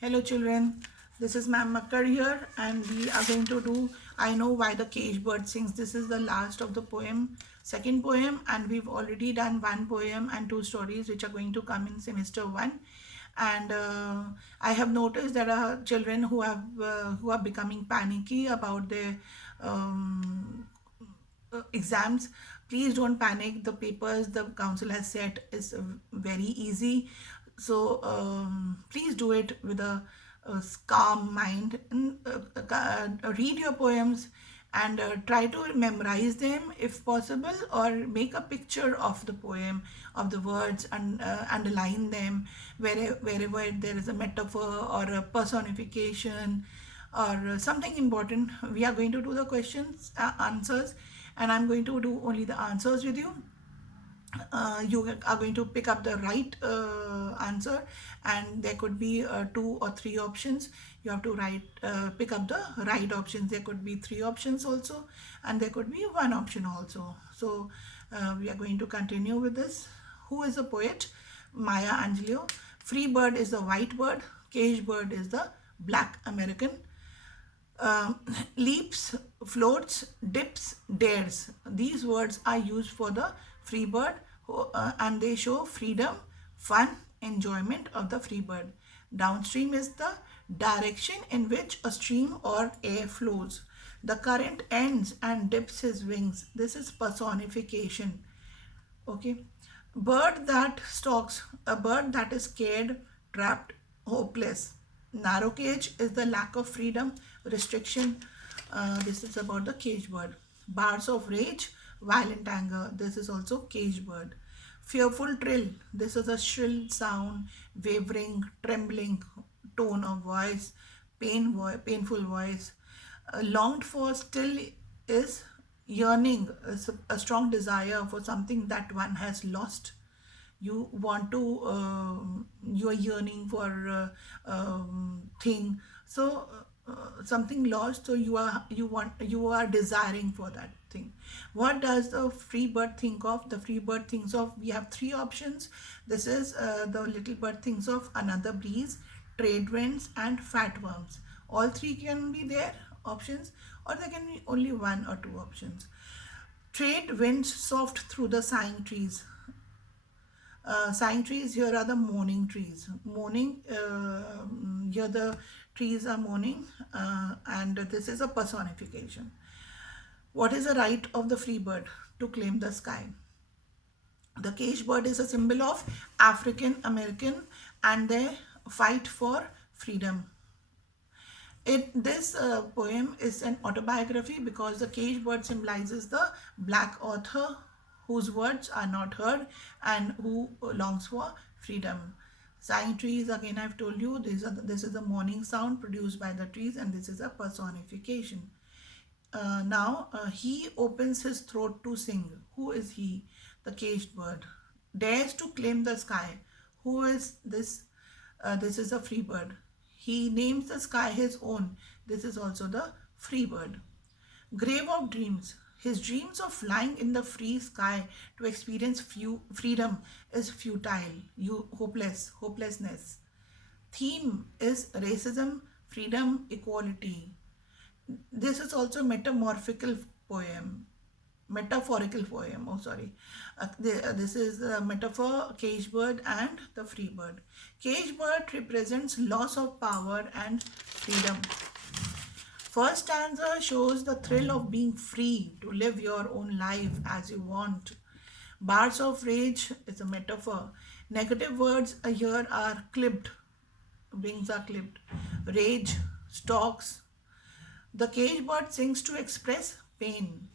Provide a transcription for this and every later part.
Hello children, this is Ma'am Makkar here and we are going to do I Know Why the Cage Bird Sings. This is the last of the second poem, and we've already done one poem and two stories which are going to come in semester 1. And I have noticed there are children who are becoming panicky about their exams. Please don't panic. The papers the council has set is very easy, so please do it with a calm mind, and read your poems and try to memorize them if possible, or make a picture of the poem, of the words, and underline them wherever there is a metaphor or a personification or something important. We are going to do the questions, answers, and I'm going to do only the answers with you. You are going to pick up the right answer, and there could be two or three options. You have to pick up the right options. There could be three options also, and there could be one option also. So we are going to continue with this. Who is the poet? Maya Angelou. Free bird is the white bird. Cage bird is the black American. um, Leaps, floats, dips, dares. These words are used for the free bird, and they show freedom, fun, enjoyment of the free bird. Downstream is the direction in which a stream or air flows. The current ends and dips his wings. This is personification. Okay. Bird that stalks, a bird that is scared, trapped, hopeless. Narrow cage is the lack of freedom, restriction. This is about the cage bird. Bars of rage, violent anger. This is also cage bird. Fearful trill. This is a shrill sound, wavering, trembling tone of voice, painful voice. Longed for still is yearning, is a strong desire for something that one has lost. You want to, you are yearning for thing. So something lost, so you are desiring for that thing. What does the free bird think of? The free bird thinks of, we have three options. This is the little bird thinks of another breeze, trade winds, and fat worms. All three can be there options, or there can be only one or two options. Trade winds soft through the sighing trees. Sighing trees here are the mourning trees. Mourning, here the trees are mourning, and this is a personification. What is the right of the free bird? To claim the sky. The cage bird is a symbol of African American and their fight for freedom. This poem is an autobiography because the cage bird symbolizes the black author whose words are not heard and who longs for freedom. Sighing trees, again I've told you, this is the morning sound produced by the trees, and this is a personification. Now he opens his throat to sing. Who is he? The caged bird. Dares to claim the sky. Who is this? This is a free bird. He names the sky his own. This is also the free bird. Grave of dreams. His dreams of flying in the free sky to experience freedom is futile, hopelessness. Theme is racism, freedom, equality. This is also metamorphical poem. Metaphorical poem. Oh, sorry. This is the metaphor, cage bird and the free bird. Cage bird represents loss of power and freedom. First stanza shows the thrill of being free to live your own life as you want. Bars of rage is a metaphor. Negative words here are clipped. Wings are clipped. Rage, stalks. The cage bird sings to express pain.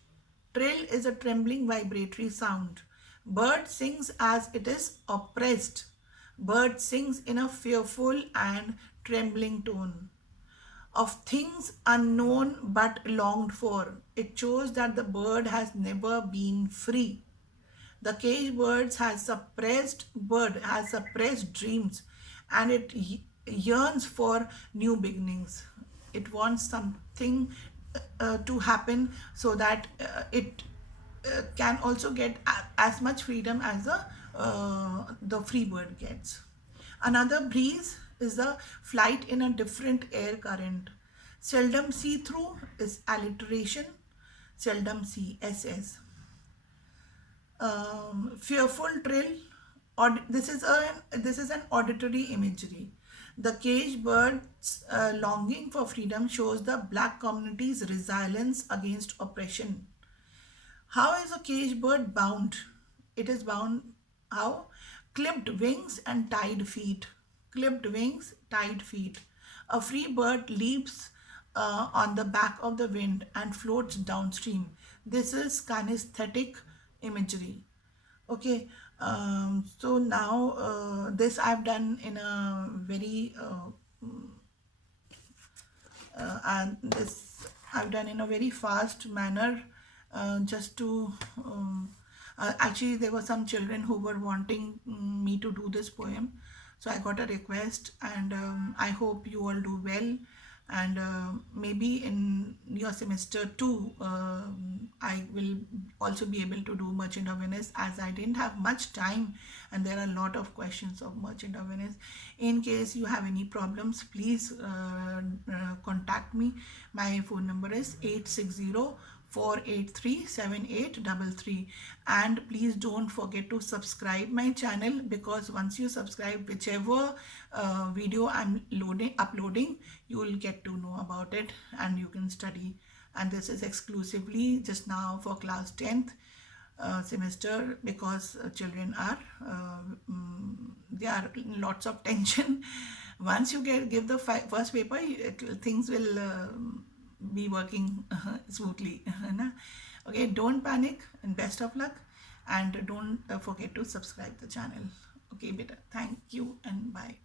Trill is a trembling vibratory sound. Bird sings as it is oppressed. Bird sings in a fearful and trembling tone. Of things unknown but longed for, it shows that the bird has never been free. The caged bird has suppressed dreams, and it yearns for new beginnings. It wants something to happen so that it can also get as much freedom as the free bird gets. Another breeze is the flight in a different air current. Seldom see through is alliteration. Seldom see SS. Fearful trill. This is an auditory imagery. The caged bird's longing for freedom shows the black community's resilience against oppression. How is a caged bird bound? It is bound how? Clipped wings and tied feet. Clipped wings, tied feet. A free bird leaps on the back of the wind and floats downstream. This is kinesthetic imagery. Okay, so now this I've done in a very and this I've done in a very fast manner, just to actually there were some children who were wanting me to do this poem, so I got a request, and I hope you all do well, and maybe in your semester 2 I will also be able to do merchant of Venice, as I didn't have much time and there are a lot of questions of merchant of Venice. In case you have any problems, please contact me. My phone number is 860-483-7833, and please don't forget to subscribe my channel, because once you subscribe, whichever video I'm uploading, you will get to know about it and you can study. And this is exclusively just now for class 10th semester, because children are there are lots of tension. Once you give the first paper, things will be working smoothly. Okay, don't panic and best of luck, and don't forget to subscribe the channel. Okay beta, thank you and bye.